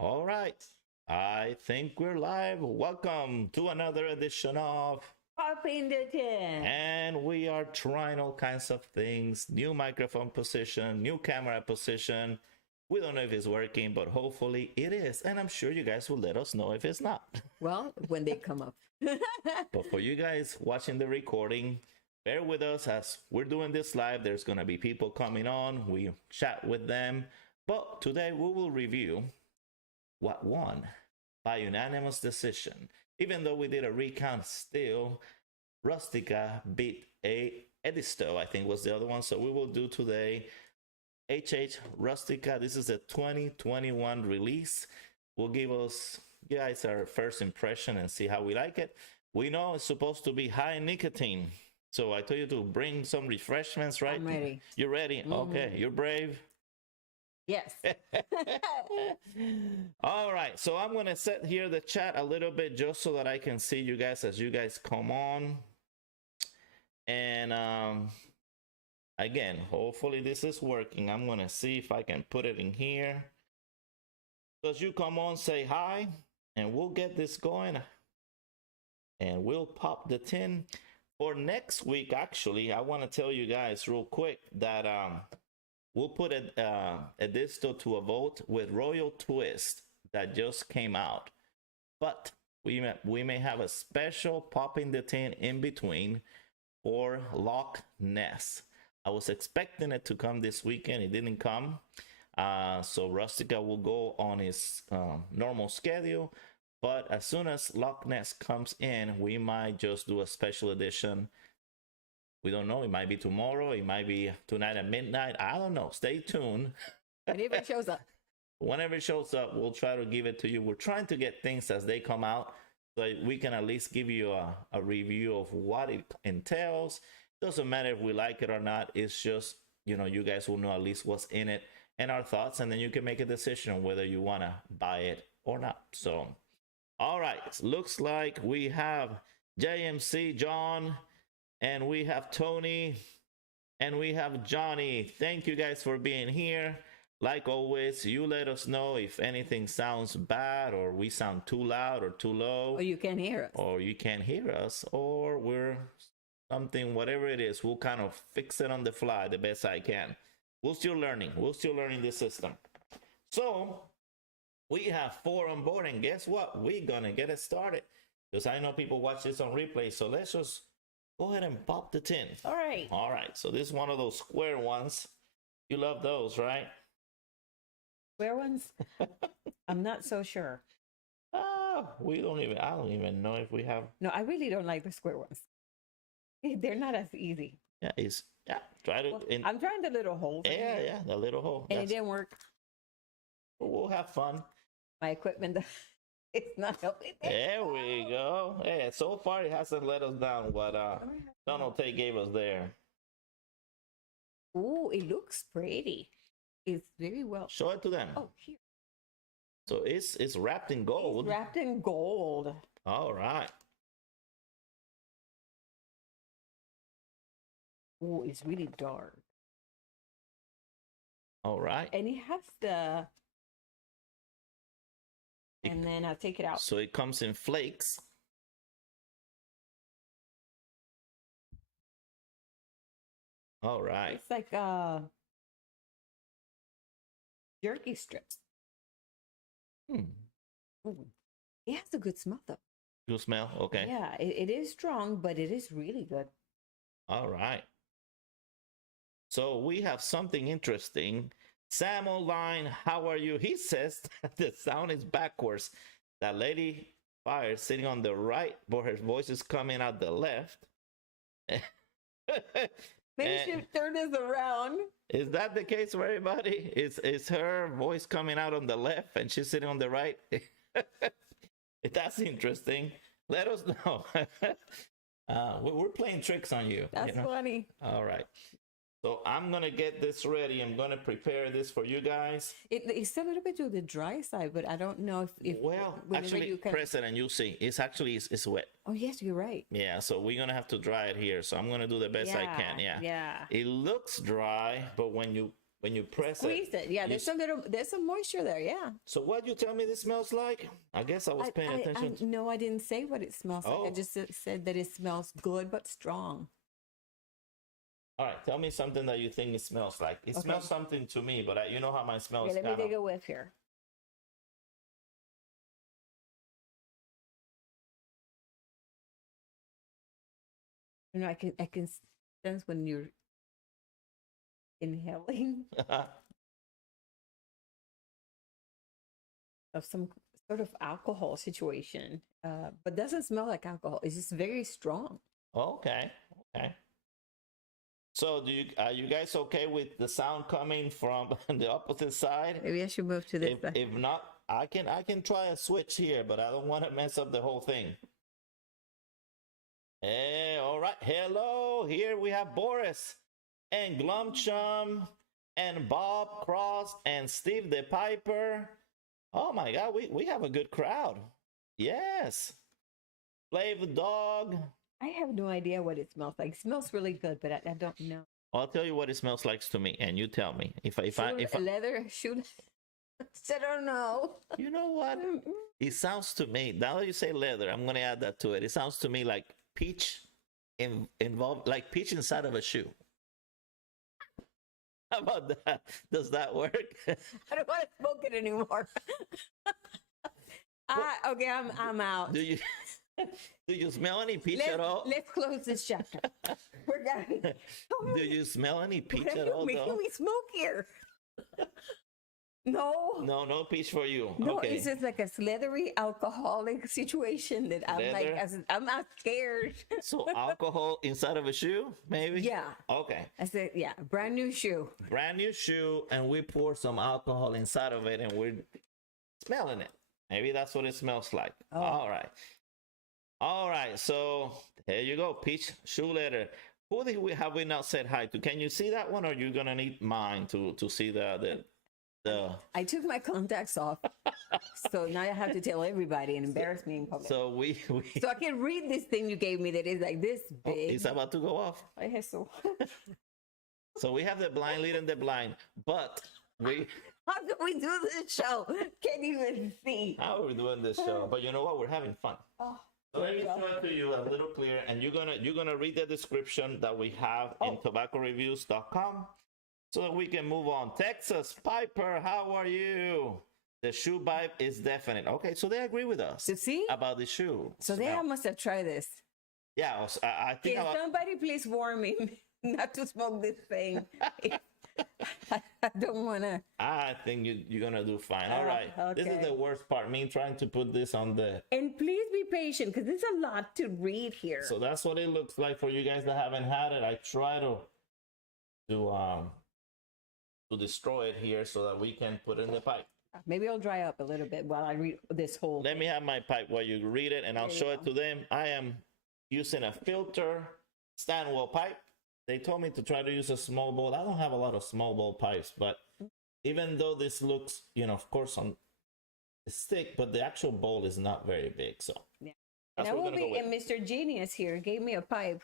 All right. I think we're live. Welcome to another edition of Popping the tin. And we are trying all kinds of things. New microphone position, new camera position. We don't know if it's working, but hopefully it is. And I'm sure you guys will let us know if it's not. Well, when they come up. But for you guys watching the recording, bear with us as we're doing this live. There's going to be people coming on. We chat with them. But today we will review what won by unanimous decision. Even though we did a recount, still Rustica beat Edisto, I think was the other one. So we will do today HH Rustica. This is a 2021 release. Will give us guys our first impression and see how we like it. We know it's supposed to be high in nicotine. So I told you to bring some refreshments, right? I'm ready. You're ready? Okay, you're brave. Yes. All right, so I'm gonna set here the chat a little bit just so that I can see you guys as you guys come on. And again, hopefully this is working. I'm gonna see if I can put it in here. So as you come on, say hi, and we'll get this going. And we'll pop the tin. For next week, actually, I want to tell you guys real quick that we'll put a disto to a vote with Royal Twist that just came out. But we may have a special popping the tin in between for Loch Ness. I was expecting it to come this weekend. It didn't come. So Rustica will go on his normal schedule. But as soon as Loch Ness comes in, we might just do a special edition. We don't know. It might be tomorrow. It might be tonight at midnight. I don't know. Stay tuned. Whenever it shows up. Whenever it shows up, we'll try to give it to you. We're trying to get things as they come out so we can at least give you a review of what it entails. Doesn't matter if we like it or not. It's just, you know, you guys will know at least what's in it and our thoughts, and then you can make a decision on whether you want to buy it or not. So, all right. Looks like we have JMC, John, and we have Tony, and we have Johnny. Thank you guys for being here. Like always, you let us know if anything sounds bad or we sound too loud or too low. Or you can't hear us. Or you can't hear us, or we're something, whatever it is, we'll kind of fix it on the fly the best I can. We're still learning. We're still learning this system. So we have 4 on board, and guess what? We're going to get it started because I know people watch this on replay. So let's just go ahead and pop the tin. All right. All right. So this is one of those square ones. You love those, right? Square ones? I'm not so sure. I don't even know if we have. No, I really don't like the square ones. They're not as easy. Yeah, try to. Well, I'm trying the little hole. Yeah, the little hole. And it didn't work. We'll have fun. My equipment, it's not helping. There we go. Hey, so far it hasn't let us down what Donald Tate gave us there. Oh, it looks pretty. It's very well. Show it to them. Oh, here. So it's wrapped in gold. It's wrapped in gold. All right. Oh, it's really dark. All right. And it has the. And then I'll take it out. So it comes in flakes. All right. It's like jerky strips. Ooh. It has a good smell though. Good smell? Okay. Yeah, it is strong, but it is really good. All right. So we have something interesting. Sam online, how are you? He says that the sound is backwards. That lady fire sitting on the right, but her voice is coming out the left. Maybe you should turn this around. Is that the case for everybody? Is her voice coming out on the left and she's sitting on the right? That's interesting. Let us know. We're playing tricks on you. That's funny. All right. So I'm going to get this ready. I'm going to prepare this for you guys. It's a little bit to the dry side, but I don't know if well, actually, you can... press it and you'll see. It's actually, it's wet. Oh, yes, you're right. Yeah, so we're going to have to dry it here. So I'm going to do the best I can. Yeah. Yeah. It looks dry, but when you when you press Squeeze it. Yeah, you there's some moisture there. Yeah. So what you tell me this smells like? I guess I was paying attention. No, I didn't say what it smells like. I just said that it smells good but strong. All right, tell me something that you think it smells like. It smells something to me, but you know how my smell is. Let me take a whiff here. You know, I can sense when you're inhaling of some sort of alcohol situation, but doesn't smell like alcohol. It's just very strong. Okay. So are you guys okay with the sound coming from the opposite side? Maybe I should move to this side. If not, I can try a switch here, but I don't want to mess up the whole thing. Hey, all right. Hello. Here we have Boris and Glumchum and Bob Cross and Steve the Piper. Oh my God, we have a good crowd. Yes. Flav Dog. I have no idea what it smells like. It smells really good, but I don't know. I'll tell you what it smells like to me, and you tell me if leather shoe. I don't know. You know what? It sounds to me. Now that you say leather, I'm gonna add that to it. It sounds to me like peach involved, like peach inside of a shoe. How about that? Does that work? I don't want to smoke it anymore. Okay, I'm out. Do you smell any peach at all? Let's close this chapter. We're done. Do you smell any peach at all? Making me smoke here. No peach for you. No, okay. It's just like a slithery alcoholic situation that I'm not scared. So alcohol inside of a shoe, maybe? Yeah. Okay. I said, yeah, brand new shoe. Brand new shoe, and we pour some alcohol inside of it, and we're smelling it. Maybe that's what it smells like. Oh. All right. So there you go, peach shoe leather. Who have we not said hi to? Can you see that one, or you're gonna need mine to see the I took my contacts off, so now I have to tell everybody and embarrass me in public. So so I can read this thing you gave me that is like this big. It's about to go off. I have so. So we have the blind leading the blind, but how do we do this show? Can't even see. How are we doing this show? But you know what? We're having fun. Oh, so let me show it to you a little clear, and you're gonna read the description that we have in tobaccoreviews.com. So that we can move on. Texas Piper, how are you? The shoe vibe is definite. Okay, so they agree with us. You see? About the shoe. So they must have tried this. Yeah, I think. Can somebody please warn me not to smoke this thing? I don't want to. I think you're going to do fine. All right. Okay. This is the worst part, me trying to put this on the... And please be patient, because there's a lot to read here. So that's what it looks like for you guys that haven't had it. I try to destroy it here so that we can put it in the pipe. Maybe I'll dry up a little bit while I read this whole Let me have my pipe while you read it, and I'll show it to them. I am using a filter Stanwell pipe. They told me to try to use a small bowl. I don't have a lot of small bowl pipes, but even though this looks, of course, on the stick, but the actual bowl is not very big. So yeah. And Mr. Genius here gave me a pipe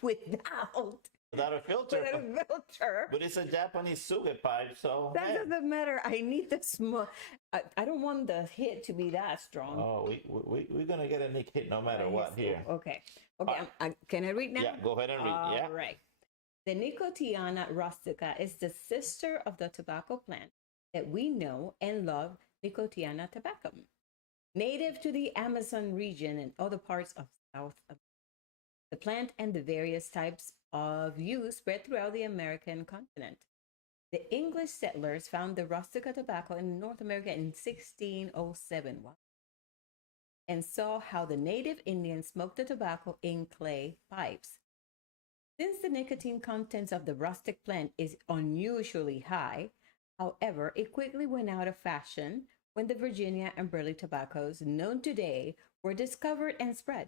without a filter. Without a filter. But it's a Japanese suge pipe, so that doesn't matter. I need the small. I don't want the hit to be that strong. Oh, we're gonna get a nick hit no matter what here. Okay. Can I read now? Yeah, go ahead and read. All right. The Nicotiana rustica is the sister of the tobacco plant that we know and love, Nicotiana tabacum, native to the Amazon region and other parts of South America. The plant and the various types of use spread throughout the American continent. The English settlers found the rustica tobacco in North America in 1607 and saw how the native Indians smoked the tobacco in clay pipes. Since the nicotine contents of the rustic plant is unusually high, however, it quickly went out of fashion when the Virginia and Burley tobaccos known today were discovered and spread.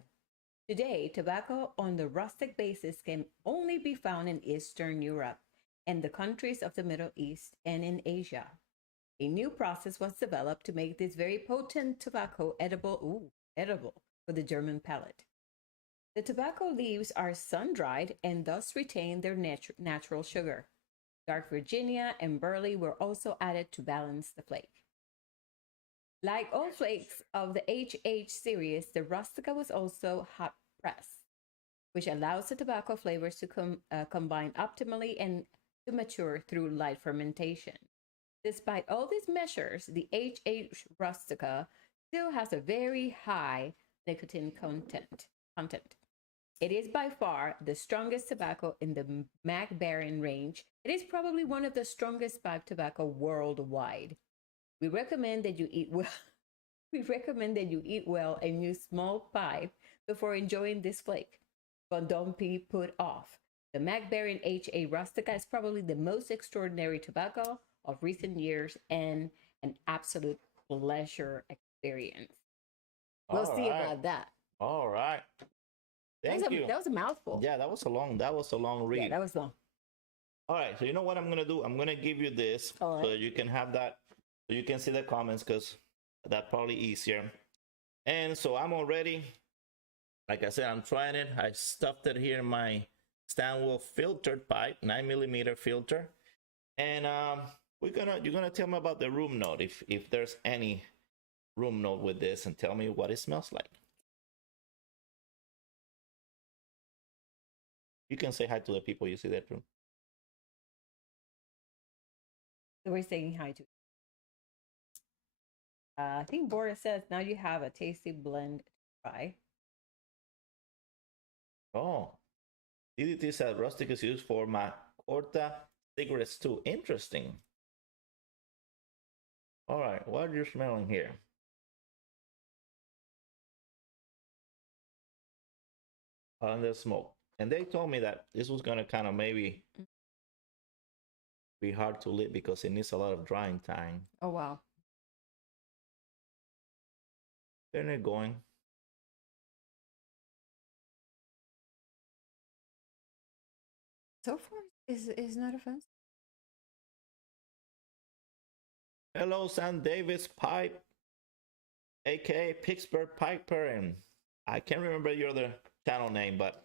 Today, tobacco on the rustic basis can only be found in Eastern Europe and the countries of the Middle East and in Asia. A new process was developed to make this very potent tobacco edible for the German palate. The tobacco leaves are sun-dried and thus retain their natural sugar. Dark Virginia and Burley were also added to balance the flake. Like all flakes of the HH series, the Rustica was also hot pressed, which allows the tobacco flavors to combine optimally and to mature through light fermentation. Despite all these measures, the HH Rustica still has a very high nicotine content. It is by far the strongest tobacco in the Mac Baren range. It is probably one of the strongest pipe tobacco worldwide. We recommend that you eat well. We recommend that you eat well and use small pipe before enjoying this flake. But don't be put off. The Mac Baren HA Rustica is probably the most extraordinary tobacco of recent years and an absolute pleasure experience. We'll see about that. All right. Thank you. That was a mouthful. Yeah, that was a long read. Yeah, that was long. All right, so you know what I'm gonna do? I'm gonna give you this so that you can have that, so you can see the comments, because that's probably easier. And so I'm all ready. Like I said, I'm trying it. I stuffed it here in my Stanwell filtered pipe, 9mm filter. And you're gonna tell me about the room note, if there's any room note with this, and tell me what it smells like. You can say hi to the people you see that room. So we're saying hi to. I think Boris says now you have a tasty blend to try. Oh, DDT said Rustic is used for my Corta cigarettes too. Interesting. All right, what are you smelling here? Under smoke. And they told me that this was gonna kind of maybe be hard to lit because it needs a lot of drying time. Oh wow. Getting it going. So far is not offensive. Hello, Sam Davis Pipe, aka Pittsburgh Piper, and I can't remember your other channel name, but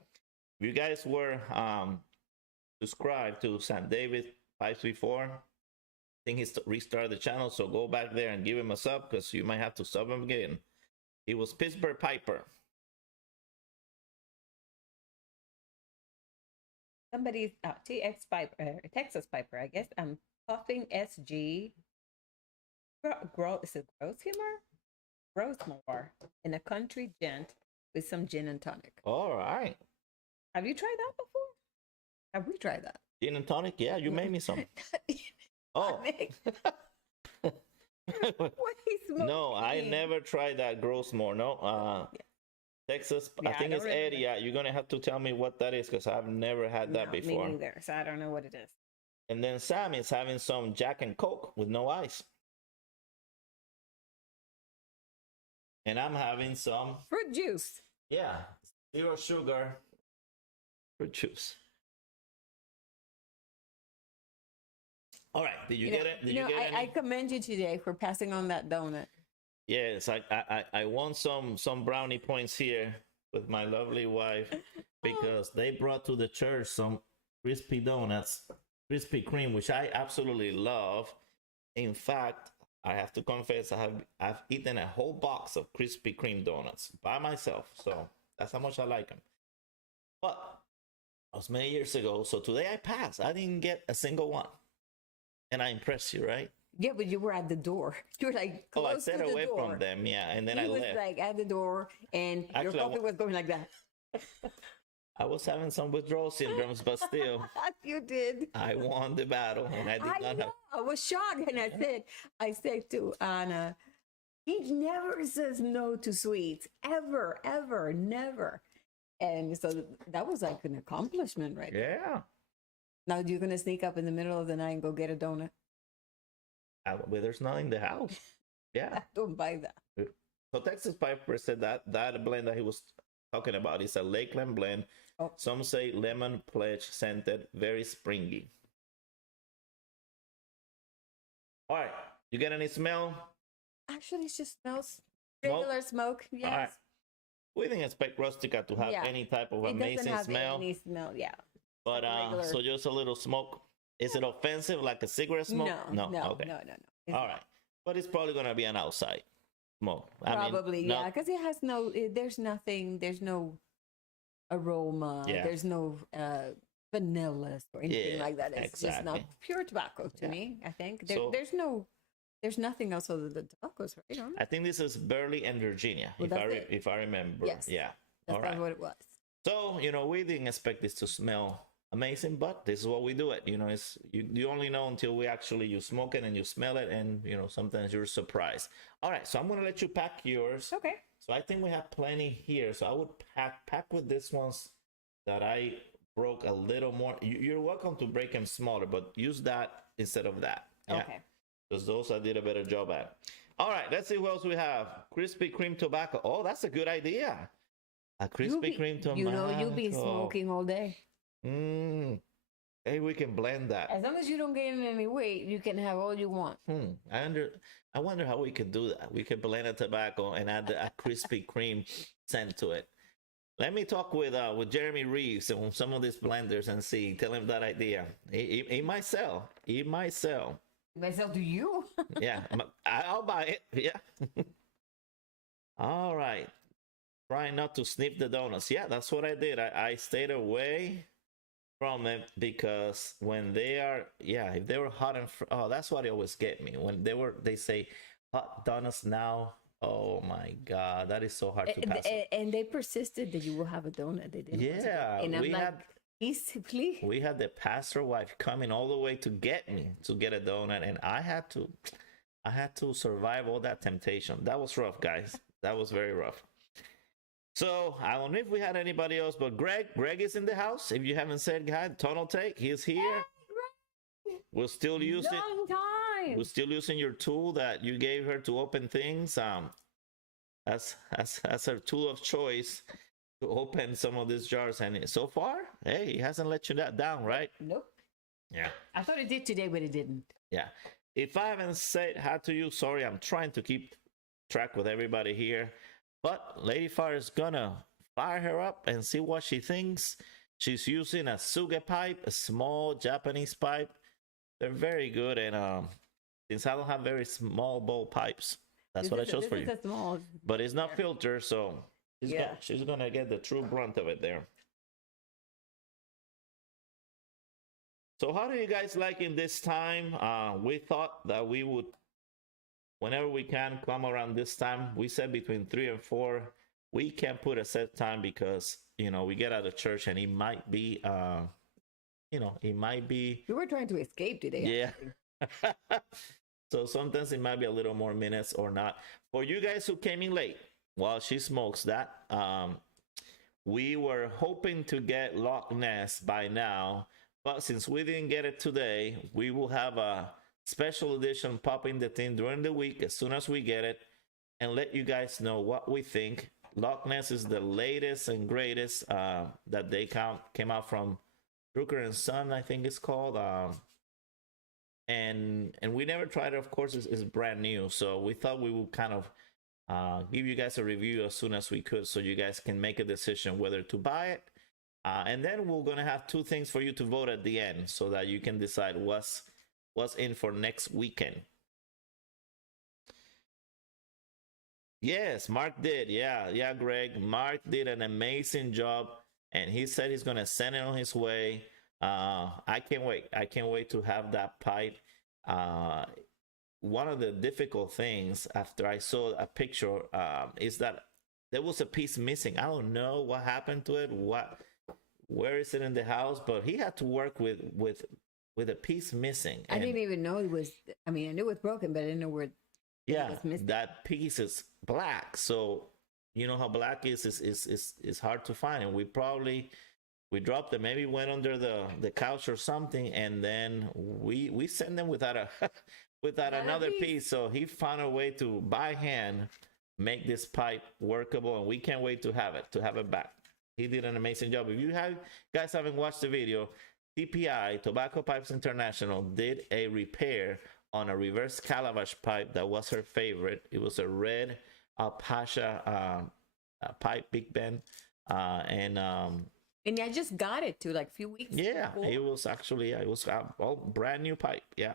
if you guys were subscribed to Sam Davis Pipes before, I think he's restarted the channel, so go back there and give him a sub, because you might have to sub him again. He was Pittsburgh Piper. Somebody's TX Piper, Texas Piper, I guess. I'm puffing SG. Is it Grossmore in a country gent with some gin and tonic. All right. Have you tried that before? Have we tried that? Gin and tonic? Yeah, you made me some. Oh. What is smoking? No, I never tried that Grossmore. No. Texas, yeah, I think it's Eddie. Yeah, you're gonna have to tell me what that is, because I've never had that before. Me neither, so I don't know what it is. And then Sam is having some Jack and Coke with no ice. And I'm having some fruit juice. Yeah, 0 sugar fruit juice. All right, did you get it? Did you get it? I commend you today for passing on that donut. Yes, I won some brownie points here with my lovely wife, because they brought to the church some crispy donuts, Krispy Kreme, which I absolutely love. In fact, I have to confess, I've eaten a whole box of Krispy Kreme donuts by myself, so that's how much I like them. But that was many years ago, so today I passed. I didn't get a single one, and I impressed you, right? Yeah, but you were at the door. You were like close I stayed to the away door. from them, yeah, and then I left. He was like at the door, and actually, your coffee was going like that. I was having some withdrawal syndromes, but still, you did. I won the battle, and I did not have. I was shocked, and I said to Anna, he never says no to sweets, ever, ever, never. And so that was like an accomplishment, right? Yeah. Now you're gonna sneak up in the middle of the night and go get a donut. Well, there's none in the house. Yeah. Don't buy that. So Texas Piper said that blend that he was talking about is a Lakeland blend. Oh. Some say lemon pledge scented, very springy. All right. You get any smell? Actually, it just smells regular smoke. Yes. All right. We didn't expect Rustica to have any type of amazing smell. Any smell, yeah. But so just a little smoke. Is it offensive like a cigarette smoke? No. Okay. No. It's All not. right. But it's probably going to be an outside smoke. I mean, Probably, yeah, because it has there's nothing, there's no aroma, Yeah. there's no vanilla or anything Yeah, like that. It's just not exactly. pure tobacco to Yeah. me, I think. So- There's nothing else other than tobaccos, right? On I think this is Burley and Virginia, Well, that's it. if I remember. Yes. Yeah. That's All right. what it was. So, we didn't expect this to smell amazing, but this is what we do it. It's you only know until you smoke it and you smell it, and sometimes you're surprised. All right, so I'm gonna let you pack yours. Okay. So I think we have plenty here. So I would pack with this ones that I broke a little more. You're welcome to break them smaller, but use that instead of that. Yeah. Okay. Because those I did a better job at. All right, let's see what else we have. Krispy Kreme tobacco. Oh, that's a good idea. A Krispy Kreme tobacco. You'll be smoking all day. Hey, we can blend that. As long as you don't gain any weight, you can have all you want. I wonder how we could do that. We could blend a tobacco and add a Krispy Kreme scent to it. Let me talk with Jeremy Reeves on some of these blenders and see. Tell him that idea. He might sell. He might sell. Might sell to you. Yeah, I'll buy it. Yeah. All right. Trying not to sniff the donuts. Yeah, that's what I did. I stayed away from it because when they are, if they were hot and that's what always get me. When they say hot donuts now. Oh my God, that is so hard to pass. And they persisted that you will have a donut. They didn't. Yeah, and I'm like, please. We had the pastor wife coming all the way to get me to get a donut, and I had to survive all that temptation. That was rough, guys. That was very rough. So I don't know if we had anybody else, but Greg is in the house. If you haven't said hi, Tunnel Take, he's here. We're still using Long time. We're still using your tool that you gave her to open things. That's her tool of choice to open some of these jars. And so far, hey, he hasn't let you down, right? Nope. Yeah. I thought it did today, but it didn't. Yeah. If I haven't said hi to you, sorry. I'm trying to keep track with everybody here. But Lady Fire is gonna fire her up and see what she thinks. She's using a suge pipe, a small Japanese pipe. They're very good, and since I don't have very small bowl pipes, that's what I chose for you. But it's not filtered, so she's gonna get the true brunt of it there. So how do you guys like in this time? We thought that we would, whenever we can, come around this time. We said between 3 and 4. We can't put a set time because we get out of church and it might be We were trying to escape today. Yeah. So sometimes it might be a little more minutes or not. For you guys who came in late while she smokes that, we were hoping to get Loch Ness by now, but since we didn't get it today, we will have a special edition popping the thing during the week as soon as we get it and let you guys know what we think. Loch Ness is the latest and greatest that they came out from Drucker and Son, I think it's called. And we never tried it. Of course, it's brand new, so we thought we would kind of give you guys a review as soon as we could, so you guys can make a decision whether to buy it. And then we're gonna have 2 things for you to vote at the end, so that you can decide what's in for next weekend. Yes, Mark did. Yeah, Greg. Mark did an amazing job, and he said he's gonna send it on his way. I can't wait. I can't wait to have that pipe. One of the difficult things after I saw a picture is that there was a piece missing. I don't know what happened to it. Where is it in the house? But he had to work with a piece missing. I didn't even know it was. I mean, I knew it was broken, but I didn't know where. Yeah, that piece is black. So you know how black is hard to find, and we dropped it. Maybe went under the couch or something, and then we sent them without another piece. So he found a way to by hand make this pipe workable, and we can't wait to have it back. He did an amazing job. If you guys haven't watched the video, TPI, Tobacco Pipes International, did a repair on a reverse calabash pipe that was her favorite. It was a red Alpaca pipe, Big Ben, and And I just got it too, like a few weeks Yeah, before. it was actually, it was a all brand new pipe. Yeah.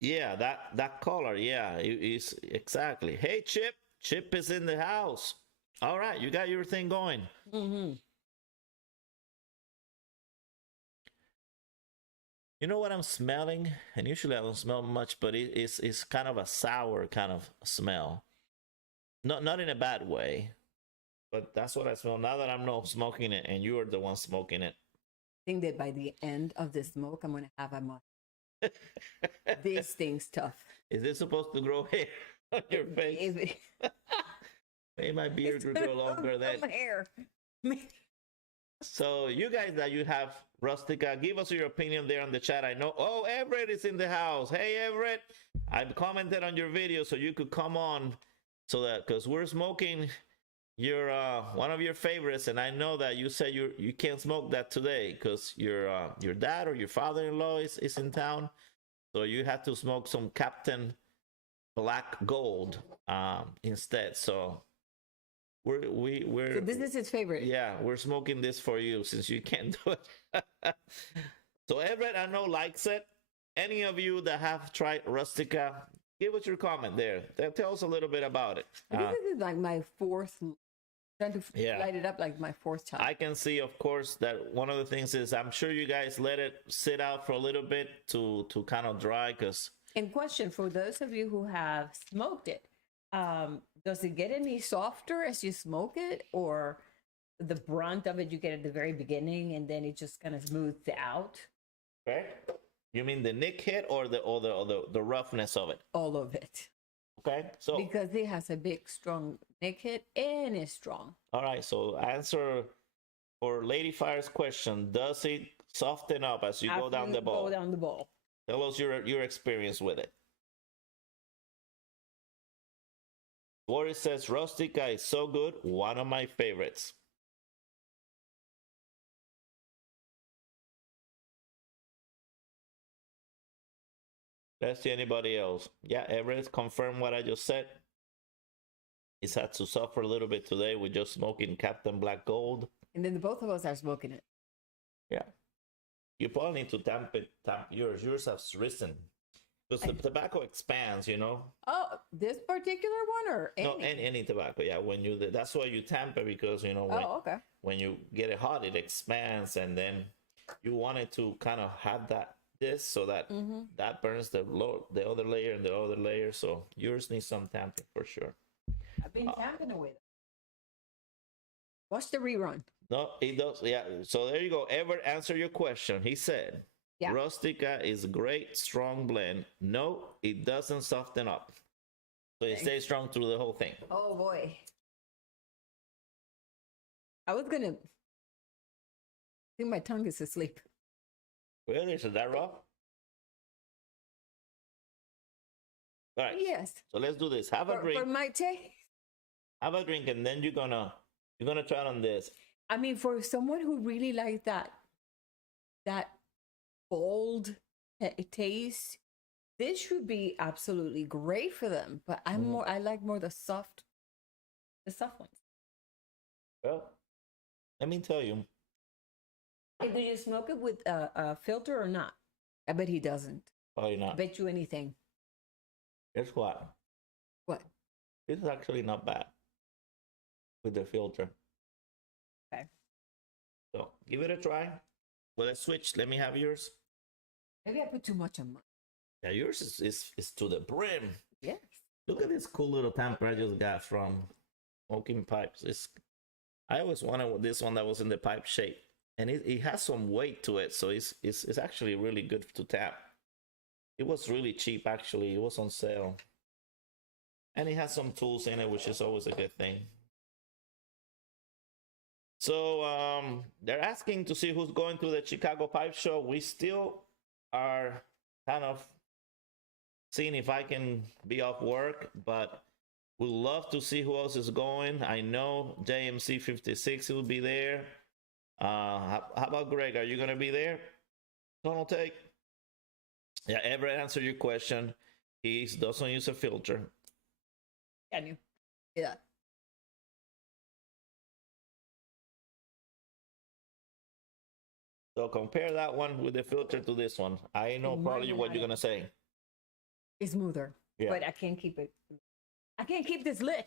Yeah, that color. Yeah, it is exactly. Hey, Chip. Chip is in the house. All right, you got your thing going. Mm-hmm. You know what I'm smelling? And usually I don't smell much, but it's kind of a sour kind of smell. Not in a bad way, but that's what I smell now that I'm not smoking it, and you are the one smoking it. I think that by the end of the smoke, I'm going to have a mouth. This thing's tough. Is this supposed to grow hair on your face? Maybe my beard will grow longer then. My hair. So you guys that you have Rustica, give us your opinion there in the chat. I know. Oh, Everett is in the house. Hey, Everett. I've commented on your video so you could come on, so that because we're smoking your one of your favorites, and I know that you said you can't smoke that today because your dad or your father-in-law is in town, so you had to smoke some Captain Black Gold instead. So we're So this is his favorite. yeah, we're smoking this for you since you can't do it. So Everett, I know, likes it. Any of you that have tried Rustica, give us your comment there. Tell us a little bit about it. I think this is like my fourth, trying to Yeah. light it up like my fourth time. I can see, of course, that one of the things is I'm sure you guys let it sit out for a little bit to kind of dry, because And question for those of you who have smoked it, does it get any softer as you smoke it, or the brunt of it you get at the very beginning and then it just kind of smooths out? okay. You mean the nick hit or the roughness of it? All of it. Okay. So Because it has a big, strong nick hit and it's strong. all right. So answer for Lady Fire's question: does it soften up as you go After down you the bowl? Go down the bowl. Tell us your experience with it. Boris says Rustica is so good, one of my favorites. Let's see anybody else. Yeah, Everett confirmed what I just said. He's had to suffer a little bit today with just smoking Captain Black Gold. And then the both of us are smoking it. Yeah. You probably need to tamp yours. Yours has risen. Because the tobacco expands, you know. Oh, this particular one or any? No, any tobacco. Yeah, when you that's why you tamp it, because you know Okay. when you get it hot, it expands, and then you want it to kind of have this so that that burns the other layer and the other layer. So yours needs some tamping for sure. I've been tamping away. Watch the rerun. No, it does. Yeah. So there you go. Ever answer your question? He said, Yeah. Rustica is a great, strong blend. No, it doesn't soften up. So it stays strong through the whole thing. Oh boy. I was gonna I think my tongue is asleep. Really? Is that rough? All right. Yes. So let's do this. Have a For drink. my taste. Have a drink, and then you're gonna try it on this. I mean, for someone who really likes that bold taste, this should be absolutely great for them. But I like more the soft ones. Well, let me tell you. Hey, do you smoke it with a filter or not? I bet he doesn't. Probably not. Bet you anything. Guess what? What? This is actually not bad with the filter. Okay. So give it a try. Well, let's switch. Let me have yours. Maybe I put too much on mine. Yeah, yours is to the brim. Yes. Look at this cool little tamper I just got from Smoking Pipes. I always wanted this one that was in the pipe shape, and it has some weight to it, so it's actually really good to tap. It was really cheap, actually. It was on sale, and it has some tools in it, which is always a good thing. So they're asking to see who's going to the Chicago Pipe Show. We still are kind of seeing if I can be off work, but we'd love to see who else is going. I know JMC 56 will be there. How about Greg? Are you going to be there? Donald Take. Yeah, Everett answered your question. He doesn't use a filter. Can you? Yeah. So compare that one with the filter to this one. I know probably what you're gonna say. It's smoother, Yeah. but I can't keep it. I can't keep this lit.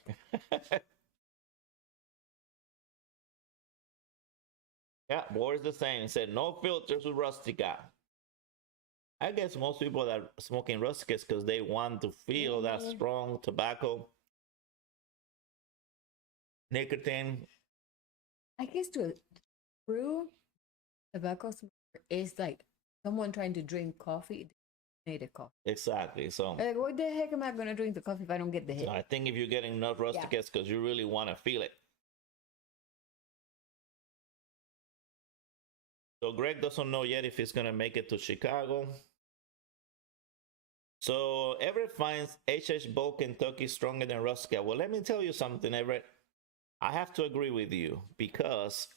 Yeah, board's the same. It said no filters with Rustica. I guess most people that are smoking Rustica is because they want to feel that strong tobacco, nicotine. I guess to a true tobacco smoker is like someone trying to drink coffee. They need a coffee. Exactly. So, Like, what the heck am I going to drink the coffee if I don't get the hit? so I think if you're getting enough Rustica, it's because you really want to feel it. So Greg doesn't know yet if he's going to make it to Chicago. So Everett finds HH Bull Kentucky stronger than Rustica. Well, let me tell you something, Everett. I have to agree with you because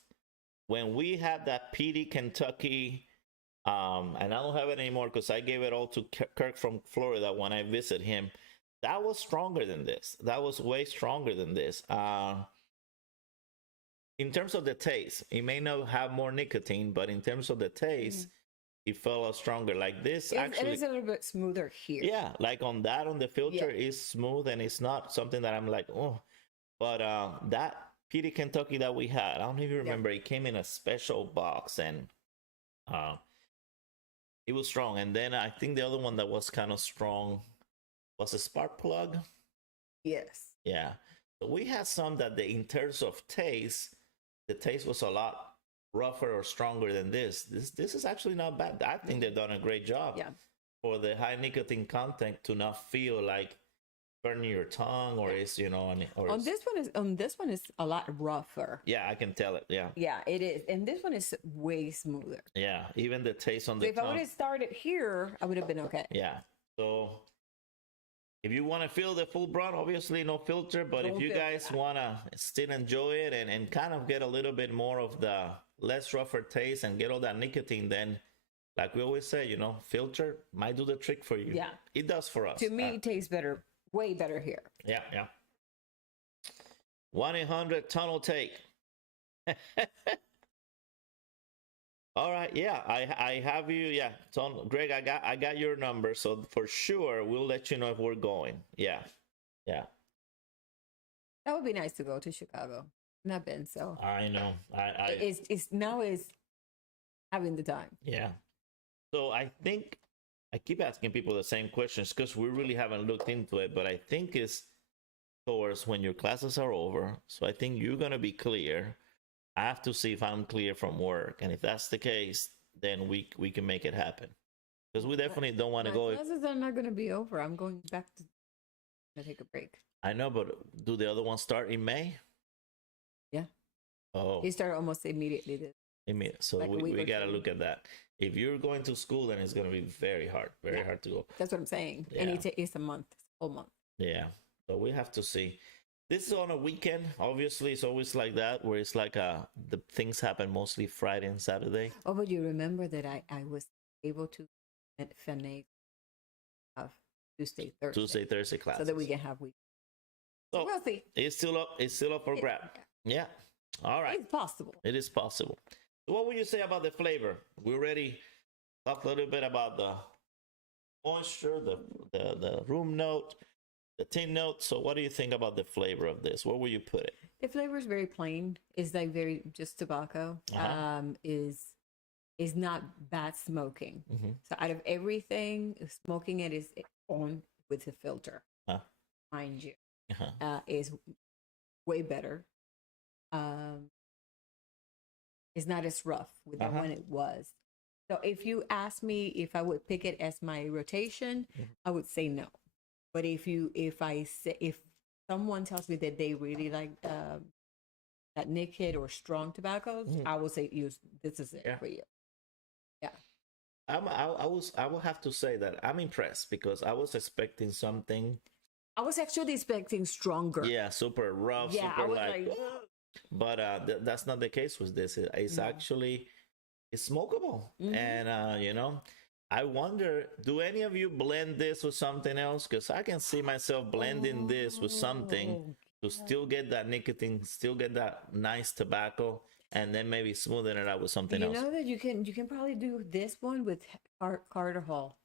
when we had that PD Kentucky, and I don't have it anymore because I gave it all to Kirk from Florida when I visited him, that was stronger than this. That was way stronger than this. In terms of the taste, it may not have more nicotine, but in terms of the taste, it felt a lot stronger. Like this, actually, it is a little bit smoother here. Yeah, like on the filter is smooth, and it's not something that I'm like, oh. But that PD Kentucky that we had, I don't even remember. It came in a special box, and it was strong. And then I think the other one that was kind of strong was a spark plug. Yes. Yeah. So we had some that in terms of taste, the taste was a lot rougher or stronger than this. This is actually not bad. I think they've done a great job for the high nicotine content to not feel like burning your tongue or it's, you know, or on this one is a lot rougher. Yeah, I can tell it. Yeah. Yeah, it is. And this one is way smoother. Yeah, even the taste on the tongue. If I would have started here, I would have been okay. Yeah. So if you want to feel the full brunt, obviously no filter, but if you guys want to still enjoy it and kind of get a little bit more of the less rougher taste and get all that nicotine, then like we always say, you know, filter might do the trick for you. Yeah. It does for us. To me, it tastes better, way better here. Yeah, yeah. 1-800 tunnel take. All right, yeah, I have you. Yeah, so Greg, I got your number, so for sure we'll let you know if we're going. Yeah, yeah. That would be nice to go to Chicago. Not been so. I know. It's now is having the time. Yeah. So I think I keep asking people the same questions because we really haven't looked into it, but I think it's towards when your classes are over. So I think you're gonna be clear. I have to see if I'm clear from work, and if that's the case, then we can make it happen. Because we definitely don't want to go. Classes are not going to be over. I'm going back to take a break. I know, but do the other ones start in May? Yeah. Oh. They start almost immediately. So like we got to look at that. If you're going to school, then it's going to be very hard to go. That's what I'm saying. Yeah. And it's a month, a whole month. Yeah. So we have to see. This is on a weekend. Obviously, it's always like that, where it's like the things happen mostly Friday and Saturday. Oh, but you remember that I was able to finesse Tuesday, Thursday classes, so that we can have week. So we'll see. It's still up for grab. Yeah. All right. It's possible. It is possible. So what would you say about the flavor? We already talked a little bit about the moisture, the room note, the tin note. So what do you think about the flavor of this? Where will you put it? The flavor is very plain. It's like very just tobacco. Is not bad smoking. Mm-hmm. So out of everything, smoking it is on with the filter, mind you, is way better. It's not as rough with that one it was. So if you ask me if I would pick it as my rotation, I would say no. But if someone tells me that they really like that naked or strong tobaccos, I will say this is it for you. Yeah. I will have to say that I'm impressed because I was expecting something. I was actually expecting stronger. Yeah, super rough, super like but that's not the case with this. It's actually it's smokable. And you know, I wonder, do any of you blend this with something else? Because I can see myself blending this with something to still get that nicotine, still get that nice tobacco. and then maybe smoothing it out with something You else. know that you can probably do this one with Carter Hall.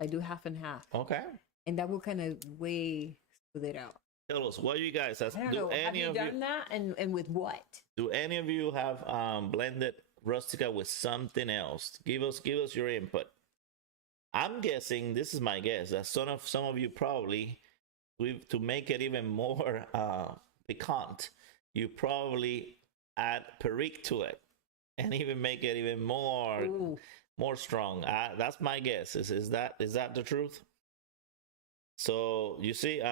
I do half and half, Okay. and that will kind of way smooth it out. Tell us what you guys have. I don't Do know. Have any you of done you that, and with what? do any of you have blended Rustica with something else? Give us your input. I'm guessing, this is my guess, that some of you probably, to make it even more piquant, you probably add perique to it and even make it even more Ooh. more strong. That's my guess. Is that the truth? So you see,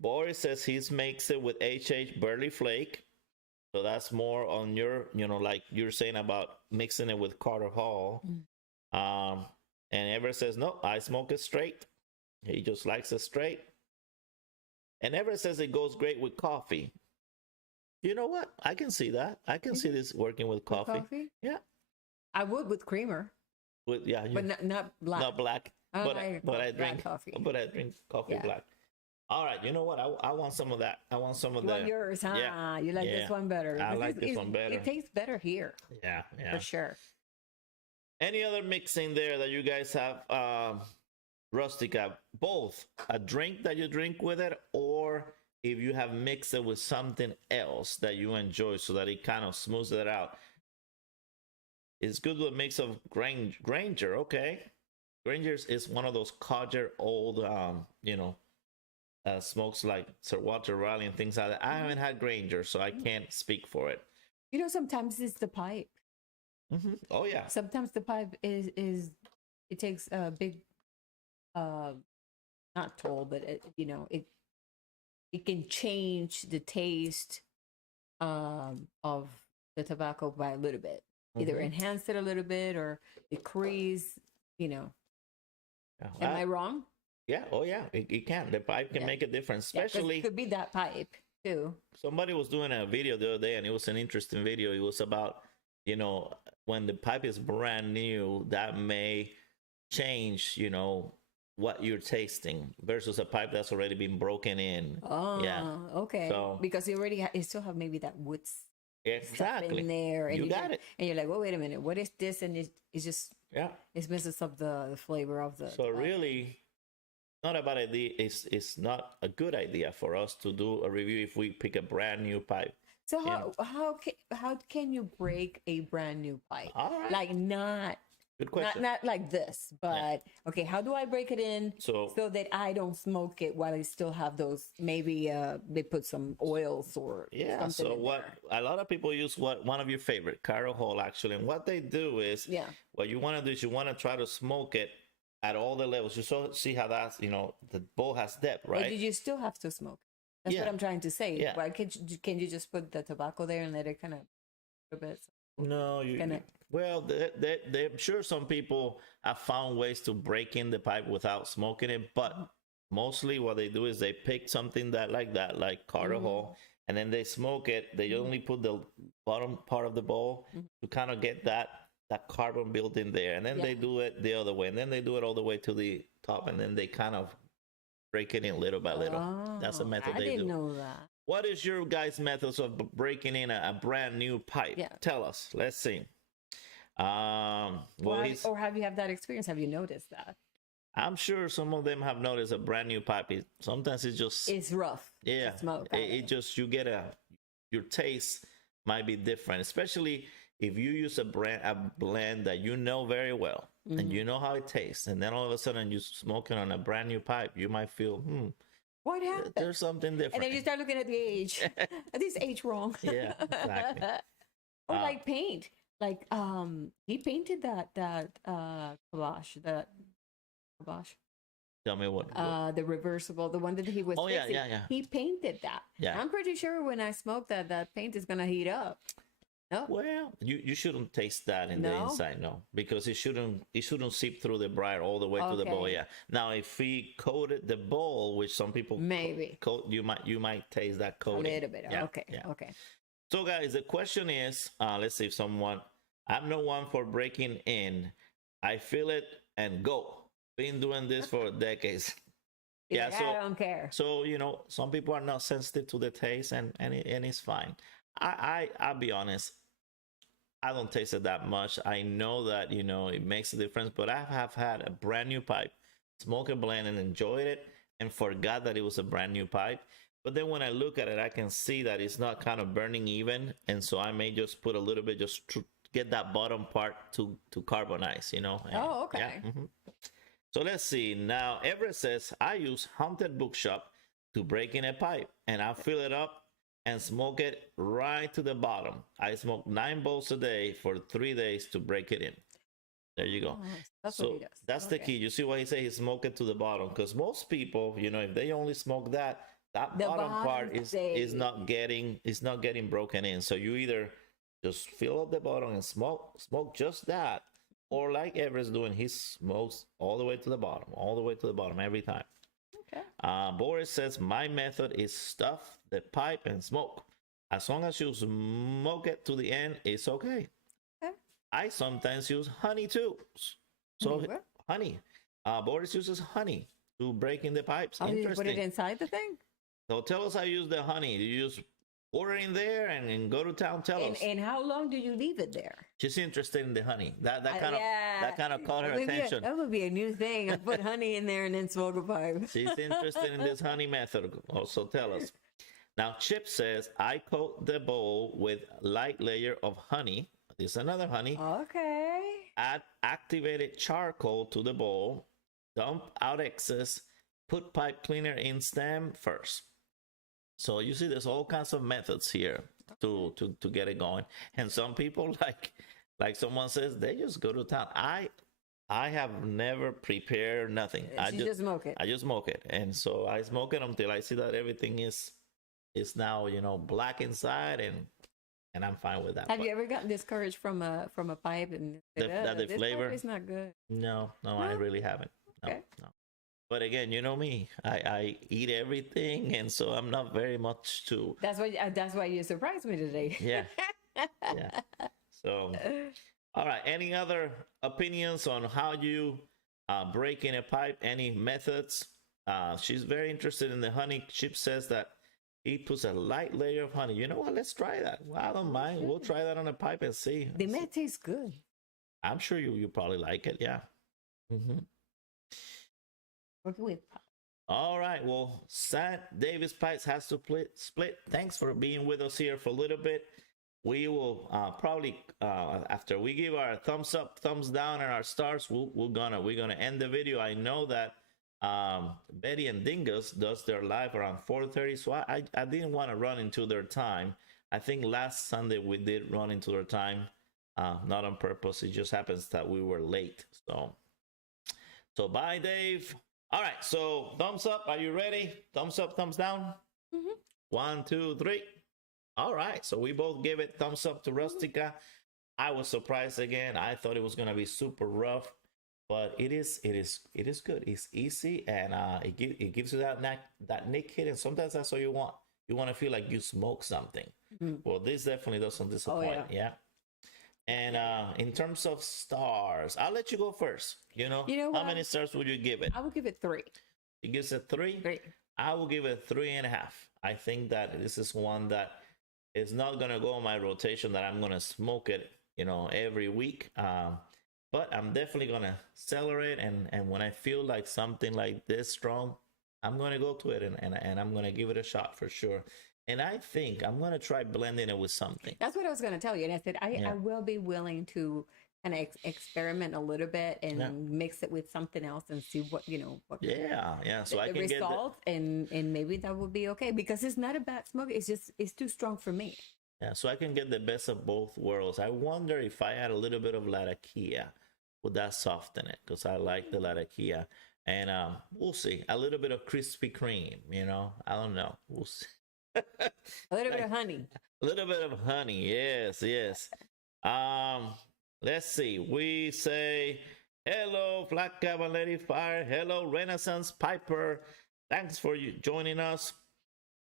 Boris says he makes it with HH Burley Flake. So that's more on your, like you're saying about mixing it with Carter Hall. And Everett says, no, I smoke it straight. He just likes it straight. And Everett says it goes great with coffee. You know what? I can see that. I can see this working with coffee. Yeah. I would with creamer. But not black. Not black. But I drink coffee. But I drink coffee black. All right, you know what? I want some of that. I want some of that. Yours, huh? Yeah. You like this one better. I like this one better. It tastes better here. Yeah. For sure. Any other mixing there that you guys have? Rustica, both a drink that you drink with it, or if you have mixed it with something else that you enjoy so that it kind of smooths it out. It's good with a mix of Granger. Okay. Granger's is one of those codger old, smokes like Sir Walter Raleigh and things like that. I haven't had Granger, so I can't speak for it. Sometimes it's the pipe. Oh yeah. Sometimes the pipe is it takes a big, not toll, but it can change the taste of the tobacco by a little bit. Either enhance it a little bit or decrease. Am I wrong? Yeah. Oh yeah. It can. The pipe can make a difference, especially. It could be that pipe too. Somebody was doing a video the other day, and it was an interesting video. It was about, when the pipe is brand new, that may change, what you're tasting versus a pipe that's already been broken in. Oh, yeah. Okay. So, because you still have maybe that wood stuff in there, and you got it. And you're like, well, wait a minute, what is this? And it's just it messes up the flavor of the. So really, not a bad idea. It's not a good idea for us to do a review if we pick a brand new pipe. So how can you break a brand new pipe? All right. Like Good question. Not like this, but okay. How do I break it in so that I don't smoke it while I still have those? Maybe they put some oils or something. So a lot of people use one of your favorite, Carter Hall, actually, and what they do is what you want to do is you want to try to smoke it at all the levels. You see how that's the bowl has depth, right? But you still have to smoke. That's what I'm trying to say. Yeah. Why can you just put the tobacco there and let it kind of a bit? No, I'm sure some people have found ways to break in the pipe without smoking it, but mostly what they do is they pick something like Carter Hall, and then they smoke it. They only put the bottom part of the bowl to kind of get that carbon built in there, and then they do it the other way, and then they do it all the way to the top, and then they kind of break it in little by little. That's a method they do. I didn't know that. What is your guys' methods of breaking in a brand new pipe? Yeah. Tell us. Let's see. Or have you had that experience? Have you noticed that? I'm sure some of them have noticed a brand new pipe. Sometimes it's rough. Yeah. Smoke. You get your taste might be different, especially if you use a blend that you know very well and you know how it tastes, and then all of a sudden you're smoking on a brand new pipe, you might feel, what happened? There's something different. And then you start looking at the age. This age wrong. Yeah, exactly. Or like paint. Like he painted that kibosh. Tell me what. The reversible, the one that he was fixing. Yeah. He painted that. Yeah. I'm pretty sure when I smoke that paint is gonna heat up. No. Well, you shouldn't taste that in the inside, because it shouldn't seep through the briar all the way to the bowl. Yeah. Now, if we coated the bowl, which some people maybe coat, you might taste that coating a little bit. Yeah. Okay. So, guys, the question is, let's see if someone. I'm no one for breaking in. I feel it and go. Been doing this for decades. Yeah. So I don't care. So some people are not sensitive to the taste, and it's fine. I'll be honest. I don't taste it that much. I know that, you know, it makes a difference, but I have had a brand new pipe, smoke a blend and enjoyed it and forgot that it was a brand new pipe. But then when I look at it, I can see that it's not kind of burning even. And so I may just put a little bit, just to get that bottom part to carbonize, you know. And, Oh, okay. Yeah, So let's see. Now, Everett says, I use Haunted Bookshop to break in a pipe and I fill it up and smoke it right to the bottom. I smoke 9 bowls a day for 3 days to break it in. There you go. Oh, that's so what he does. that's the key. You see why he say he smoke it to the bottom? Because most people, you know, if they only smoke that The bottom part is stays. not getting broken in. So you either just fill up the bottom and smoke just that, or like Everett's doing, he smokes all the way to the bottom every time. Okay. Boris says, my method is stuff the pipe and smoke. As long as you smoke it to the end, it's okay. Okay. I sometimes use honey too. So honey. Boris uses honey to break in the pipes. Oh, you Interesting. put it inside the thing? So tell us how you use the honey. Do you just pour it in there and go to town? Tell us. And how long do you leave it there? She's interested in the honey. That kind of caught her attention. That would be a new thing. I put honey in there and then smoke a pipe. She's interested in this honey method. Also, tell us. Now, Chip says, I coat the bowl with light layer of honey. This is another honey. Okay. Add activated charcoal to the bowl. Dump out excess. Put pipe cleaner in stem first. So you see, there's all kinds of methods here to get it going. And some people, like someone says, they just go to town. I have never prepared nothing. I just smoke it. I just smoke it, and so I smoke it until I see that everything is now, you know, black inside, and I'm fine with that. Have you ever gotten discouraged from a pipe and that the this flavor pipe is not good? No, I really haven't. No, Okay. no. But again, you know me, I eat everything, and so I'm not very much to. That's why you surprised me today. Yeah. Yeah. So, all right. Any other opinions on how you break in a pipe? Any methods? She's very interested in the honey. Chip says that he puts a light layer of honey. You know what? Let's try that. Well, I don't mind. We'll try that on a pipe and see. They may taste good. I'm sure you probably like it. Yeah. Working with. All right. Well, St. Davis Pipes has to split. Thanks for being with us here for a little bit. We will probably after we give our thumbs up, thumbs down, and our stars, we're gonna end the video. I know that Betty and Dingus does their live around 4:30, so I didn't want to run into their time. I think last Sunday we did run into their time, not on purpose. It just happens that we were late. So bye, Dave. All right, so thumbs up. Are you ready? Thumbs up, thumbs down. 1, 2, 3. All right, so we both gave it thumbs up to Rustica. I was surprised again. I thought it was gonna be super rough, but it is good. It's easy, and it gives you that nick hit, and sometimes that's all you want. You want to feel like you smoke something. Well, this definitely doesn't disappoint. Yeah. And in terms of stars, I'll let you go first. You know how many stars would you give it? I would give it 3. You give it 3? 3. I will give it 3.5. I think that this is one that is not gonna go on my rotation, that I'm gonna smoke it, you know, every week. But I'm definitely gonna celebrate, and when I feel like something like this strong, I'm gonna go to it and I'm gonna give it a shot for sure. And I think I'm gonna try blending it with something. That's what I was gonna tell you, and I said I will be willing to kind of experiment a little bit and mix it with something else and see what what. Yeah. So I the can result, and maybe that will be okay, because it's not a bad smoke. It's just it's too strong for me. Yeah, so I can get the best of both worlds. I wonder if I add a little bit of Latakia, would that soften it? Because I like the Latakia. And we'll see. A little bit of Krispy Kreme, I don't know. We'll see. A little bit of honey. A little bit of honey. Yes. Let's see. We say, hello, Black Cavalieri Fire. Hello, Renaissance Piper. Thanks for you joining us.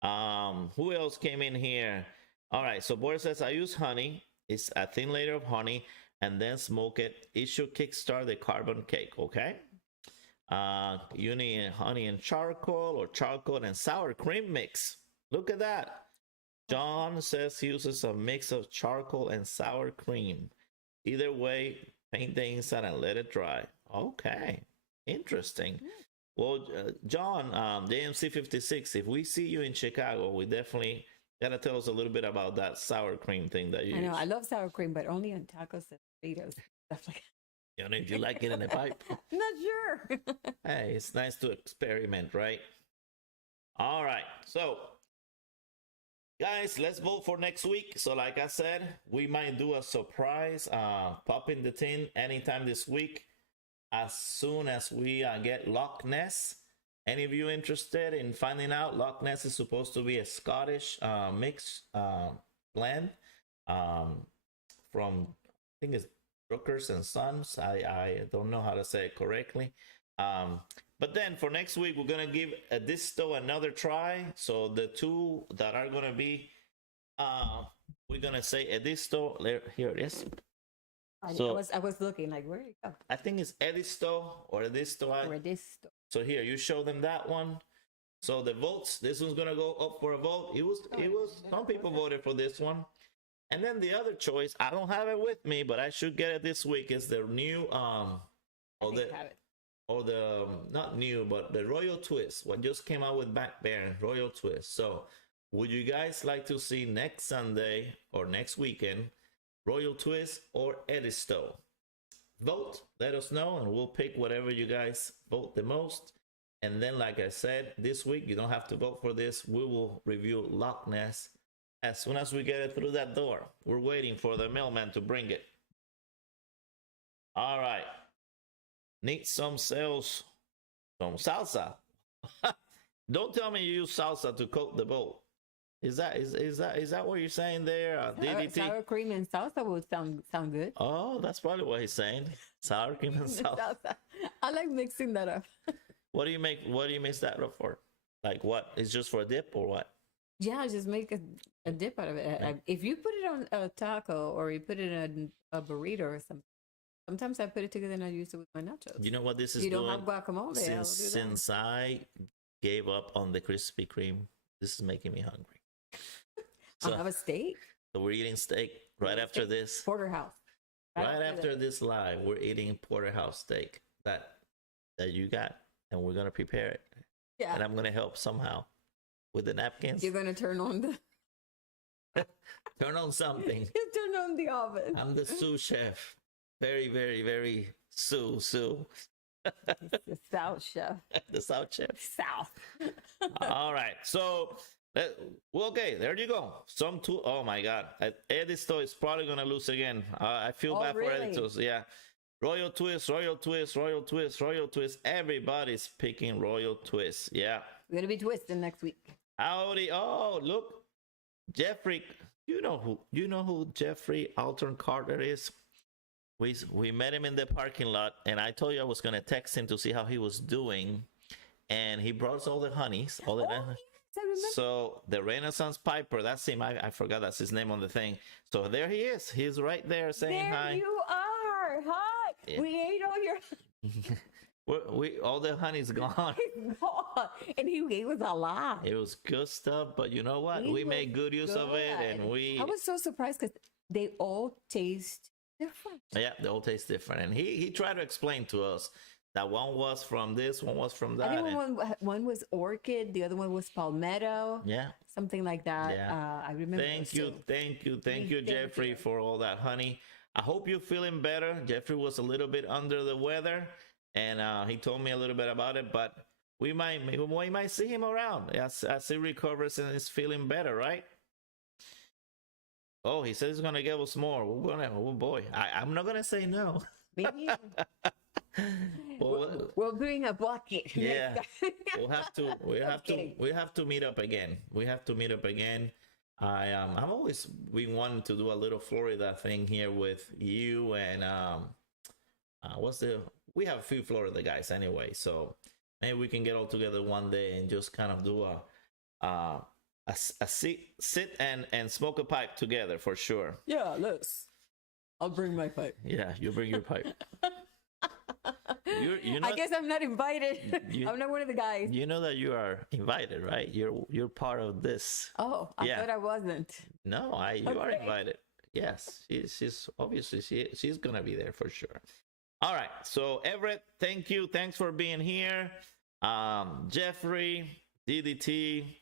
Who else came in here? All right, so Boris says, I use honey. It's a thin layer of honey, and then smoke it. It should kickstart the carbon cake, okay? You need honey and charcoal, or charcoal and sour cream mix. Look at that. John says he uses a mix of charcoal and sour cream. Either way, paint the inside and let it dry. Okay, interesting. Well, John, JMC 56, if we see you in Chicago, we definitely gotta tell us a little bit about that sour cream thing that you I know. use. I love sour cream, but only on tacos and burritos. Stuff like You know, if you like it in a pipe. Not sure. Hey, it's nice to experiment, right? All right. So, guys, let's vote for next week. So, like I said, we might do a surprise pop in the tin anytime this week as soon as we get Loch Ness. Any of you interested in finding out? Loch Ness is supposed to be a Scottish mix blend from, I think it's Brookers and Sons. I don't know how to say it correctly. But then for next week, we're going to give Edisto another try. So the two that are going to be, we're going to say Edisto. Here it is. So I was looking like, where did it go? I think it's Edisto or Edisto. Redisto. So here, you show them that one. So the votes, this one's going to go up for a vote. Some people voted for this one. And then the other choice, I don't have it with me, but I should get it this week, is the new, not new, but the Royal Twist, what just came out with Back Baron, Royal Twist. So would you guys like to see next Sunday or next weekend, Royal Twist or Edisto? Vote, let us know, and we'll pick whatever you guys vote the most. And then, like I said, this week, you don't have to vote for this. We will review Loch Ness as soon as we get it through that door. We're waiting for the mailman to bring it. All right. Need some sales, some salsa. Don't tell me you use salsa to coat the bowl. Is that what you're saying there? DDT? Sour cream and salsa would sound good. Oh, that's probably what he's saying. Sour cream and salsa. I like mixing that up. What do you mix that up for? Like what? It's just for a dip or what? Yeah, just make a dip out of it. Yeah. If you put it on a taco or you put it in a burrito or something, sometimes I put it together and I use it with my nachos. You know what this is you doing? don't have guacamole. Since I gave up on the Krispy Kreme, this is making me hungry. So, I'll have a steak. So we're eating steak right after this. Porterhouse. Right after this live, we're eating porterhouse steak that you got, and we're gonna prepare it. Yeah. And I'm gonna help somehow with the napkins. You're gonna turn on turn on something. You turn on the oven. I'm the sous chef. Very, very, very sous. The South chef. The South chef. South. All right. So, well, okay, there you go. Oh my God. Edisto is probably going to lose again. I feel bad really? for Edisto. Yeah. Royal Twist, Royal Twist, Royal Twist, Royal Twist. Everybody's picking Royal Twist. Yeah. We're going to be twisting next week. Howdy. Oh, look. Jeffrey. You know who Jeffrey Alton Carter is? We met him in the parking lot, and I told you I was going to text him to see how he was doing. And he brought us all the honeys. Yes, I remember. So the Renaissance Piper, that's him. I forgot that's his name on the thing. So there he is. He's right there saying hi. There you are. Hi. Yeah. We ate all your... all the honey's gone. And he gave us a lot. It was good stuff, but you know what? We made good use of it, and I was so surprised because they all taste different. Yeah, they all taste different. And he tried to explain to us that one was from this, one was from that. I think one was orchid, the other one was palmetto. Yeah. Something like that. Yeah. I remember. Thank you, Jeffrey, for all that honey. I hope you're feeling better. Jeffrey was a little bit under the weather, and he told me a little bit about it, but we might see him around as he recovers and is feeling better, right? Oh, he says he's gonna give us more. Oh boy, I'm not gonna say no. Maybe. We'll bring a bucket. Yeah, we have to meet up again. I've always been wanting to do a little Florida thing here with you and we have a few Florida guys anyway, so maybe we can get all together one day and just kind of do a sit and smoke a pipe together for sure. Yeah, I'll bring my pipe. Yeah, you bring your pipe. you I guess I'm not invited. you- I'm not one of the guys. you know that you are invited, right? You're part of this. Oh, I Yeah. thought I wasn't. No, you are Okay. invited. Yes, she's obviously she's gonna be there for sure. All right, so Everett, thank you. Thanks for being here. Jeffrey, DDT,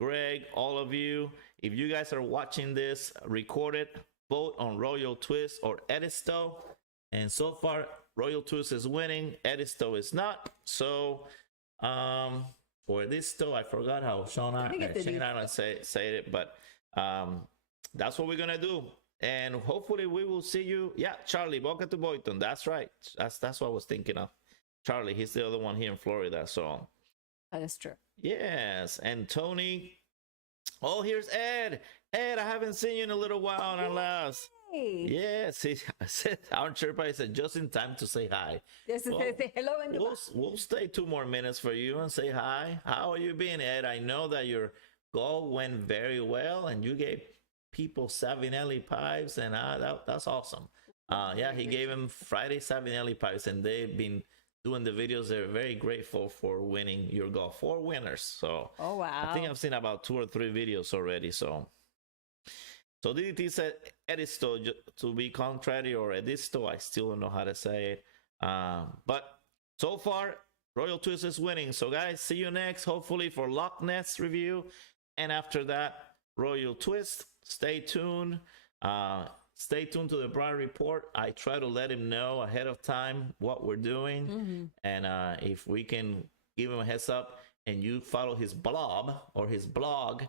Greg, all of you. If you guys are watching this recorded, vote on Royal Twist or Edisto. And so far, Royal Twist is winning. Edisto is not. So, for Edisto, I forgot how Shana say it, but that's what we're gonna do. And hopefully we will see you. Yeah, Charlie, Boca to Boyton. That's right. That's what I was thinking of. Charlie, he's the other one here in Florida. So That is true. yes, and Tony. Oh, here's Ed. Ed, I haven't seen you in a little while, unless. Hey. Yes, he said, our Sherpa said just in time to say hi. Just to Well, say hello and goodbye. We'll stay 2 more minutes for you and say hi. How are you being, Ed? I know that your goal went very well and you gave people Savinelli pipes, and that's awesome. Yeah, he gave them Friday Savinelli pipes, and they've been doing the videos. They're very grateful for winning your goal. 4 winners. So Oh, wow. I think I've seen about 2 or 3 videos already. So DDT said Edisto to be contrary, or Edisto. I still don't know how to say it. But so far, Royal Twist is winning. So guys, see you next, hopefully for Loch Ness review. And after that, Royal Twist. Stay tuned. Stay tuned to the Briar Report. I try to let him know ahead of time what we're doing. And if we can give him a heads up, and you follow his blog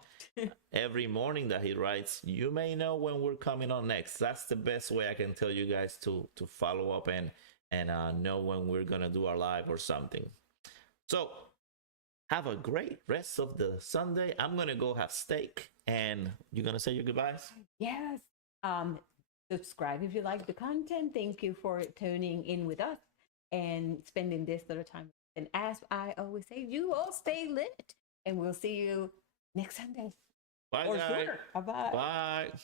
every morning that he writes, you may know when we're coming on next. That's the best way I can tell you guys to follow up and know when we're gonna do our live or something. So have a great rest of the Sunday. I'm gonna go have steak, and you're gonna say your goodbyes. Yes. Subscribe if you like the content. Thank you for tuning in with us and spending this little time. And as I always say, you all stay lit, and we'll see you next Sunday. Bye, Or guys. sooner. Bye-bye. Bye.